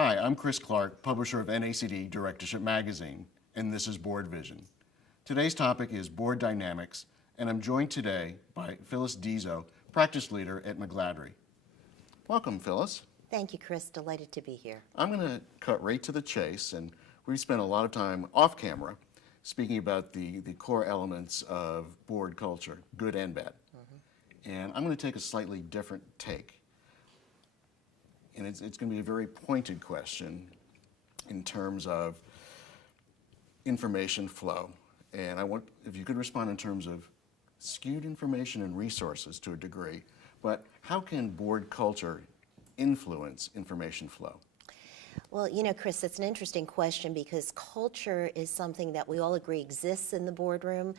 Hi, I'm Chris Clark, publisher of NACD Directorship magazine, and this is BoardVision. Today's topic is board dynamics, and I'm joined today by Phyllis Deiso, practice leader at McGladrey. Welcome, Phyllis. Thank you, Chris. Delighted to be here. I'm going to cut right to the chase, and we've spent a lot of time off camera speaking about the core elements of board culture, good and bad. And I'm going to take a slightly different take. And it's going to be a very pointed question in terms of information flow. And I want, if you could respond in terms of skewed information and resources to a degree, but how can board culture influence information flow? Well, you know, Chris, it's an interesting question because culture is something that we all agree exists in the boardroom.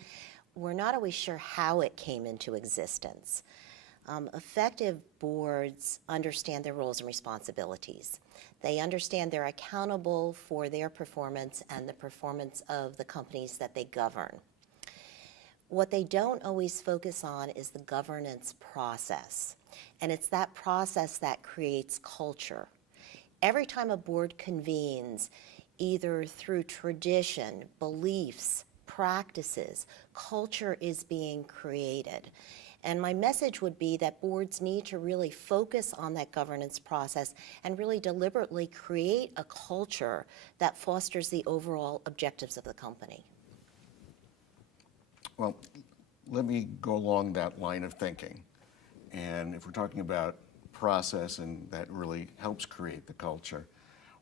We're not always sure how it came into existence. Effective boards understand their roles and responsibilities. They understand they're accountable for their performance and the performance of the companies that they govern. What they don't always focus on is the governance process, and it's that process that creates culture. Every time a board convenes, either through tradition, beliefs, practices, culture is being created. And my message would be that boards need to really focus on that governance process and really deliberately create a culture that fosters the overall objectives of the company. Well, let me go along that line of thinking. And if we're talking about process and that really helps create the culture,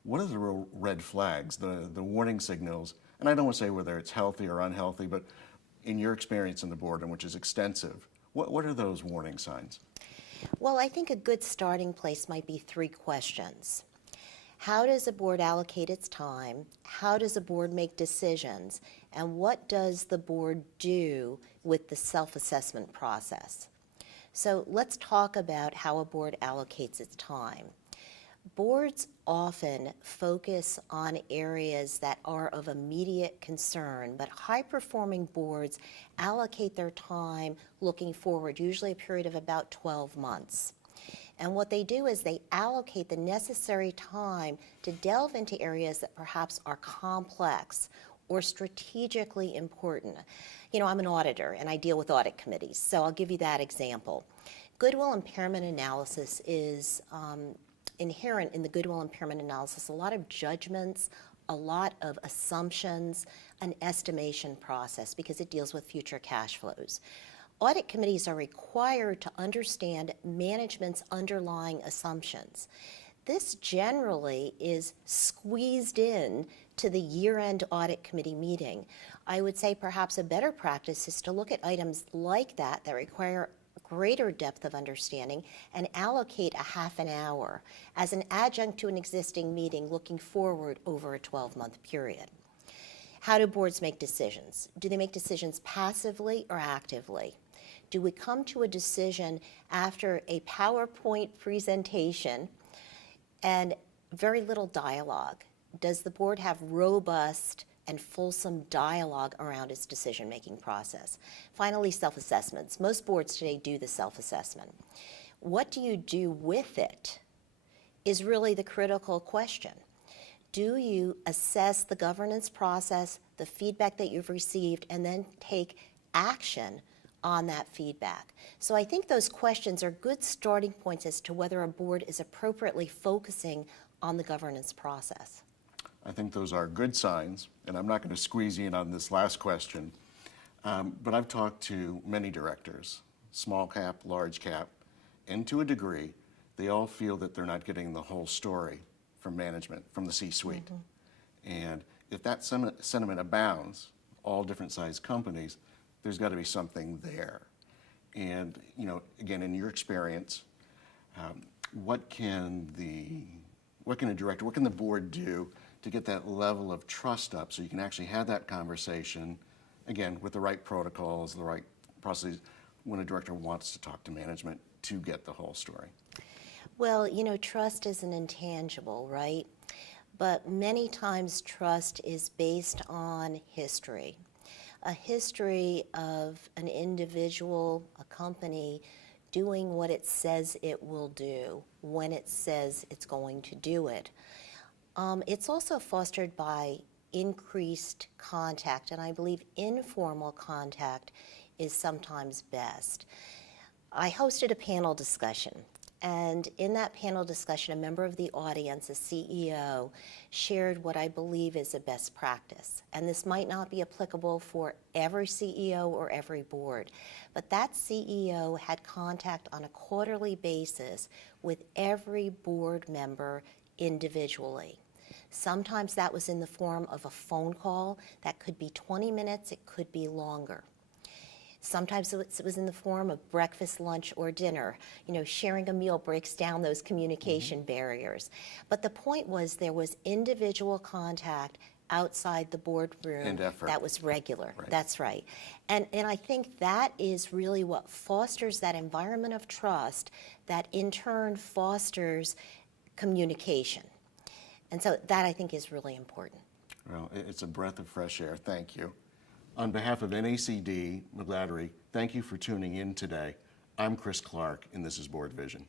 what are the real red flags, the warning signals? And I don't want to say whether it's healthy or unhealthy, but in your experience in the boardroom, which is extensive, what are those warning signs? Well, I think a good starting place might be three questions. How does a board allocate its time? How does a board make decisions? And what does the board do with the self-assessment process? So let's talk about how a board allocates its time. Boards often focus on areas that are of immediate concern, but high-performing boards allocate their time looking forward, usually a period of about 12 months. And what they do is they allocate the necessary time to delve into areas that perhaps are complex or strategically important. You know, I'm an auditor and I deal with audit committees, so I'll give you that example. Goodwill impairment analysis is inherent in the goodwill impairment analysis, a lot of judgments, a lot of assumptions, an estimation process because it deals with future cash flows. Audit committees are required to understand management's underlying assumptions. This generally is squeezed in to the year-end audit committee meeting. I would say perhaps a better practice is to look at items like that that require greater depth of understanding and allocate a half an hour as an adjunct to an existing meeting looking forward over a 12-month period. How do boards make decisions? Do they make decisions passively or actively? Do we come to a decision after a PowerPoint presentation and very little dialogue? Does the board have robust and fulsome dialogue around its decision-making process? Finally, self-assessments. Most boards today do the self-assessment. What do you do with it is really the critical question. Do you assess the governance process, the feedback that you've received, and then take action on that feedback? So I think those questions are good starting points as to whether a board is appropriately focusing on the governance process. I think those are good signs, and I'm not going to squeeze you in on this last question, but I've talked to many directors, small cap, large cap, and to a degree, they all feel that they're not getting the whole story from management, from the C-suite. And if that sentiment abounds, all different sized companies, there's got to be something there. And, you know, again, in your experience, what can a director, what can the board do to get that level of trust up so you can actually have that conversation, again, with the right protocols, the right processes, when a director wants to talk to management to get the whole story? Well, you know, trust is an intangible, right? But many times trust is based on history. A history of an individual, a company, doing what it says it will do, when it says it's going to do it. It's also fostered by increased contact, and I believe informal contact is sometimes best. I hosted a panel discussion, and in that panel discussion, a member of the audience, a CEO, shared what I believe is a best practice. And this might not be applicable for every CEO or every board, but that CEO had contact on a quarterly basis with every board member individually. Sometimes that was in the form of a phone call that could be 20 minutes, it could be longer. Sometimes it was in the form of breakfast, lunch, or dinner. You know, sharing a meal breaks down those communication barriers. But the point was there was individual contact outside the boardroom And effort. that was regular. Right. That's right. And I think that is really what fosters that environment of trust that in turn fosters communication. And so that I think is really important. Well, it's a breath of fresh air. Thank you. On behalf of NACD McGladrey, thank you for tuning in today. I'm Chris Clark, and this is Board Vision.